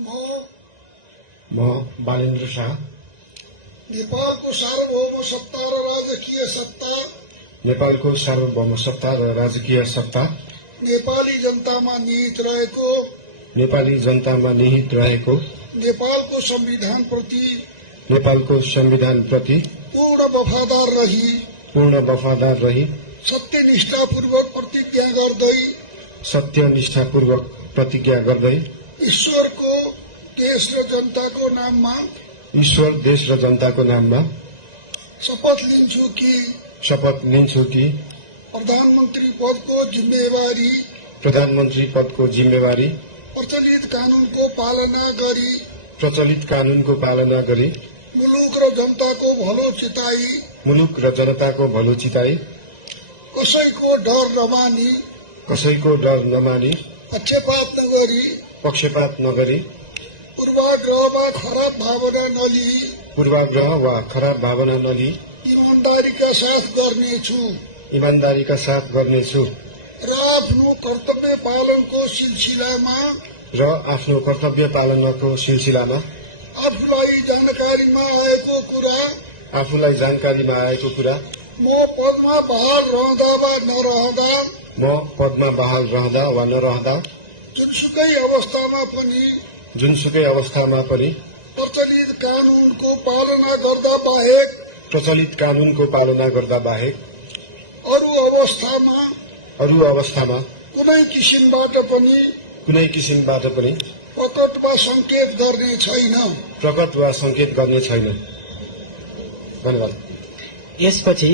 म बालेन्द्र शाह नेपालको सार्वभौम सत्ता र राजकीय सत्ता नेपालको सार्वभौम सत्ता र राजकीय सत्ता नेपाली जनतामा निहित रहेको नेपाली जनतामा निहित रहेको नेपालको संविधानप्रति पूर्ण वफादार रही सत्यनिष्ठापूर्वक प्रतिज्ञा गर्दै ईश्वर, देश र जनताको नाममा शपथ लिन्छु कि प्रधानमन्त्री पदको जिम्मेवारी प्रचलित कानूनको पालना गरी मुलुक र जनताको भलो चिताई कसैको डर नमानी पक्षपात नगरी पूर्वाग्रह वा खराब भावना नलिई ईमानदारीका साथ गर्नेछु र आफ्नो कर्तव्य पालनको सिलसिलामा आफूलाई जानकारीमा आएको कुरा म पदमा बहाल रहँदा वा नरहँदा जुनसुकै अवस्थामा पनि प्रचलित कानूनको पालना गर्दा बाहेक अरू अवस्थामा कुनै किसिमबाट पनि प्रकट वा संकेत गर्ने छैन। धन्यवाद। यसपछि